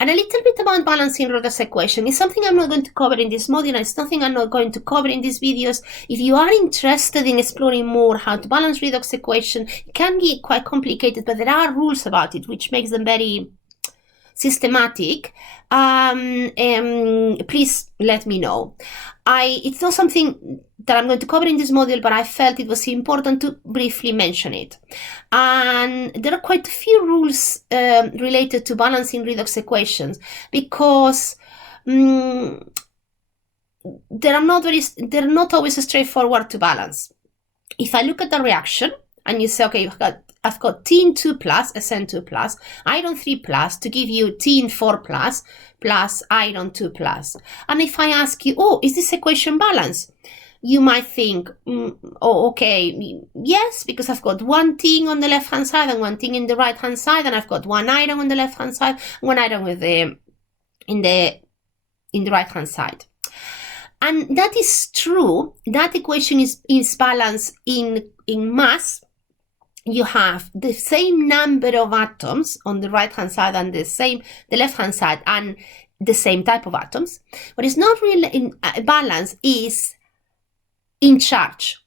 And a little bit about balancing redox equation is something I'm not going to cover in this module, and it's nothing I'm not going to cover in these videos. If you are interested in exploring more how to balance redox equation, it can be quite complicated, but there are rules about it, which makes them very systematic. Please let me know. It's not something that I'm going to cover in this module, but I felt it was important to briefly mention it. And there are quite a few rules related to balancing redox equations, because they're not always straightforward to balance. If I look at the reaction and you say, okay, I've got tin2 plus SN2 plus iron 3 plus to give you tin4 plus iron 2 plus. And if I ask you, oh, is this equation balanced? You might think, oh, okay, yes, because I've got one tin on the left hand side and one tin in the right hand side, and I've got one iron on the left hand side, one iron with in the right hand side. And that is true. That equation is balanced in mass. You have the same number of atoms on the right hand side and the left hand side, and the same type of atoms. What is not really in balance is in charge.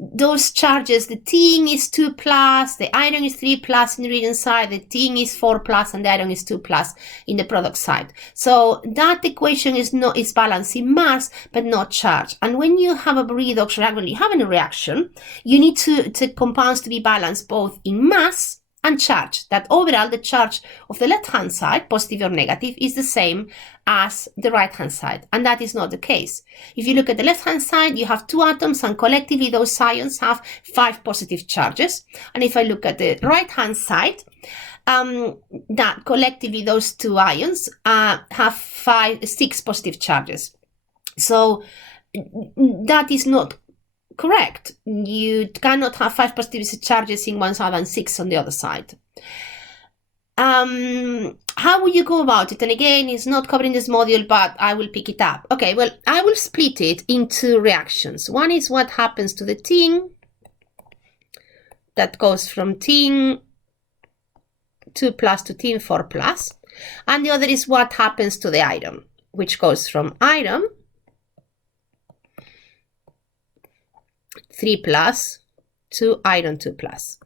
Those charges, the tin is 2 plus, the iron is 3 plus in the reagent side, the tin is 4 plus, and the iron is 2 plus in the product side. So that equation is balanced in mass, but not charge. And when you have a redox reaction, when you have a reaction, you need the compounds to be balanced both in mass and charge. That overall the charge of the left hand side, positive or negative, is the same as the right hand side, and that is not the case. If you look at the left hand side, you have 2 atoms, and collectively those ions have 5 positive charges. And if I look at the right hand side, that collectively those 2 ions have 6 positive charges. So that is not correct. You cannot have 5 positive charges in one side and 6 on the other side. How will you go about it? And again, it's not covered in this module, but I will pick it up. Okay, well, I will split it into reactions. One is what happens to the tin, that goes from tin 2 plus to tin 4 plus, and the other is what happens to the iron, which goes from iron 3 plus to iron 2 plus.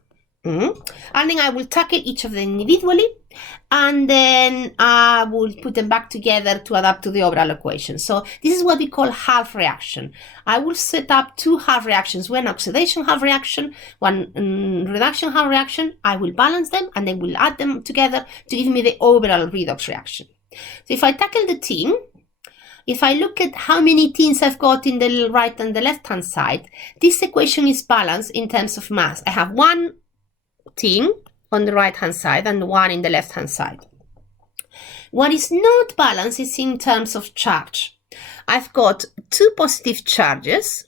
And then I will tackle each of them individually, and then I will put them back together to adapt to the overall equation. So this is what we call half reaction. I will set up 2 half reactions, one oxidation half reaction, one reduction half reaction. I will balance them, and then we'll add them together to give me the overall redox reaction. So if I tackle the tin, if I look at how many tins I've got in the right and the left hand side, this equation is balanced in terms of mass. I have 1 tin on the right hand side and 1 in the left hand side. What is not balanced is in terms of charge. I've got 2 positive charges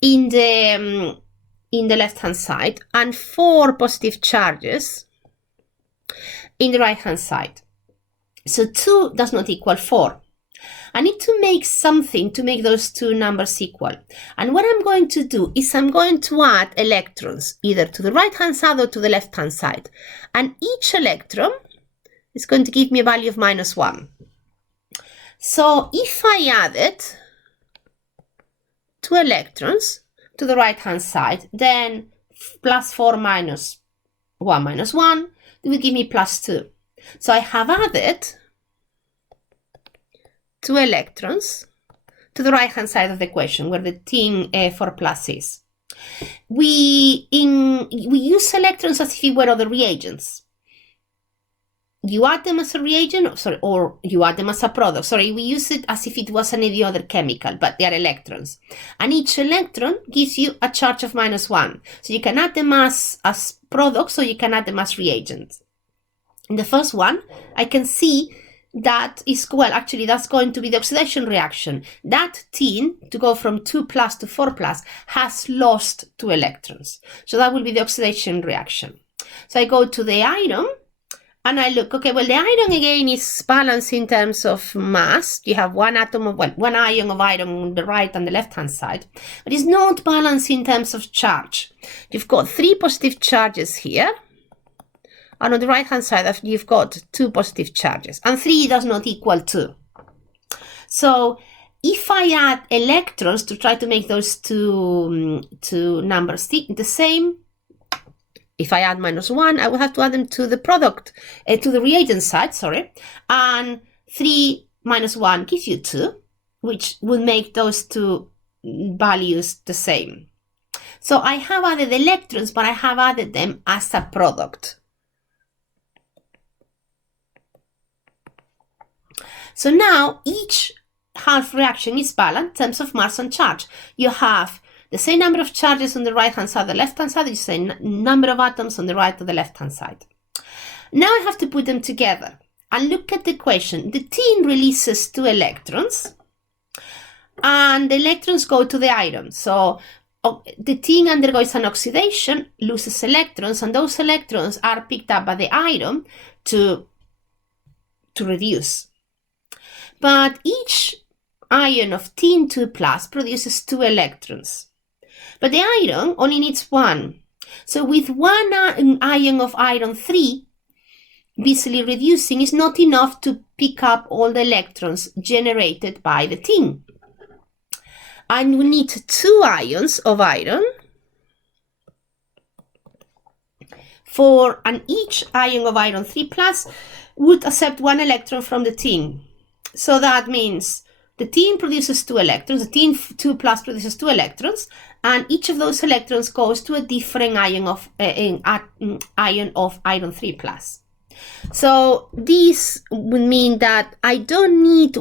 in the left hand side and 4 positive charges in the right hand side. So 2 does not equal 4. I need to make something to make those 2 numbers equal. And what I'm going to do is I'm going to add electrons either to the right hand side or to the left hand side. And each electron is going to give me a value of -1. So if I added 2 electrons to the right hand side, then +4 minus 1 minus 1 will give me +2. So I have added 2 electrons to the right hand side of the equation where the tin 4 plus is. We use electrons as if it were other reagents. You add them as a reagent, or you add them as a product. We use it as if it was any other chemical, but they are electrons. And each electron gives you a charge of -1. So you can add them as products, or you can add them as reagents. In the first one, I can see that is, well, actually that's going to be the oxidation reaction. That tin, to go from 2 plus to 4 plus, has lost 2 electrons. So that will be the oxidation reaction. So I go to the iron, and I look, okay, well, the iron again is balanced in terms of mass. You have 1 atom of, well, 1 ion of iron on the right and the left hand side, but it's not balanced in terms of charge. You've got 3 positive charges here, and on the right hand side you've got 2 positive charges, and 3 does not equal 2. So if I add electrons to try to make those two numbers the same, if I add -1, I will have to add them to the product, to the reagent side, sorry, and 3 minus 1 gives you 2, which will make those two values the same. So I have added electrons, but I have added them as a product. So now each half reaction is balanced in terms of mass and charge. You have the same number of charges on the right hand side, the left hand side, the same number of atoms on the right or the left hand side. Now I have to put them together and look at the equation. The tin releases 2 electrons and the electrons go to the iron. So the tin undergoes an oxidation, loses electrons, and those electrons are picked up by the iron to reduce. But each ion of tin 2 plus produces 2 electrons. But the iron only needs 1. So with 1 ion of iron 3, visibly reducing is not enough to pick up all the electrons generated by the tin. And we need 2 ions of iron and each ion of iron 3 plus would accept 1 electron from the tin. So that means the tin produces 2 electrons, the tin 2 plus produces 2 electrons, and each of those electrons goes to a different ion of iron 3 plus. So this would mean that I don't need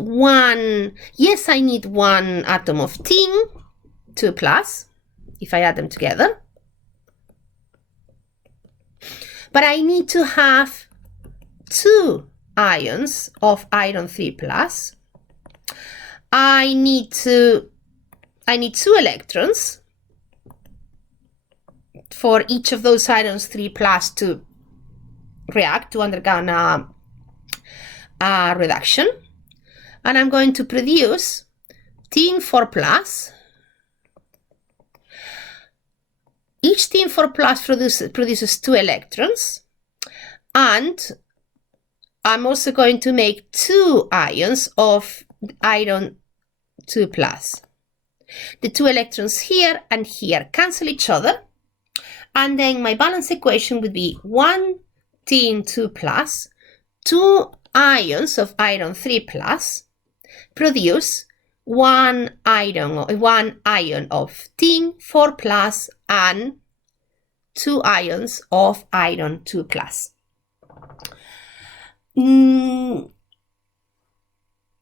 yes, I need 1 atom of tin 2 plus, if I add them together. But I need to have 2 ions of iron 3 plus. I need 2 electrons for each of those irons 3 plus to react, to undergo a reduction. And I'm going to produce tin 4 plus. Each tin 4 plus produces 2 electrons, and I'm also going to make 2 ions of iron 2 plus. The 2 electrons here and here cancel each other, and then my balance equation would be 1 tin 2 plus, 2 ions of iron 3 plus produce 1 ion of tin 4 plus and 2 ions of iron 2 plus.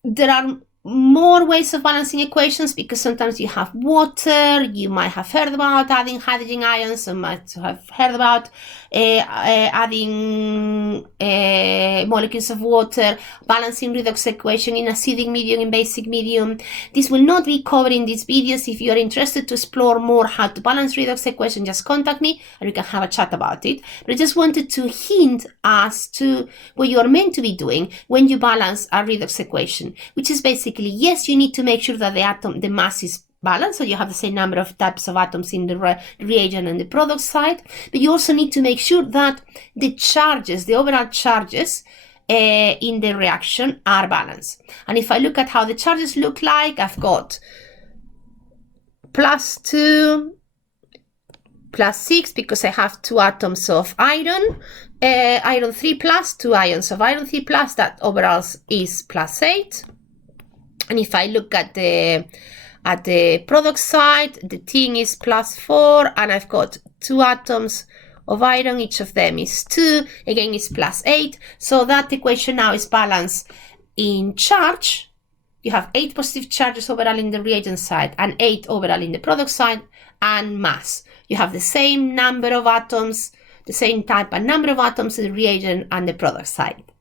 There are more ways of balancing equations because sometimes you have water. You might have heard about adding hydrogen ions, you might have heard about adding molecules of water, balancing redox equation in acidic medium, in basic medium. This will not be covered in these videos. If you are interested to explore more how to balance redox equation, just contact me and we can have a chat about it. But I just wanted to hint as to what you are meant to be doing when you balance a redox equation, which is basically, yes, you need to make sure that the mass is balanced, so you have the same number of types of atoms in the reagent and the product side, but you also need to make sure that the charges, the overall charges in the reaction are balanced. And if I look at how the charges look like, I've got +2, +6, because I have 2 atoms of iron 3 plus, 2 ions of iron 3 plus, that overall is +8. And if I look at the product side, the tin is +4, and I've got 2 atoms of iron, each of them is 2, again is +8. So that equation now is balanced in charge. You have 8 positive charges overall in the reagent side and 8 overall in the product side, and mass. You have the same number of atoms, the same type and number of atoms in the reagent and the product side.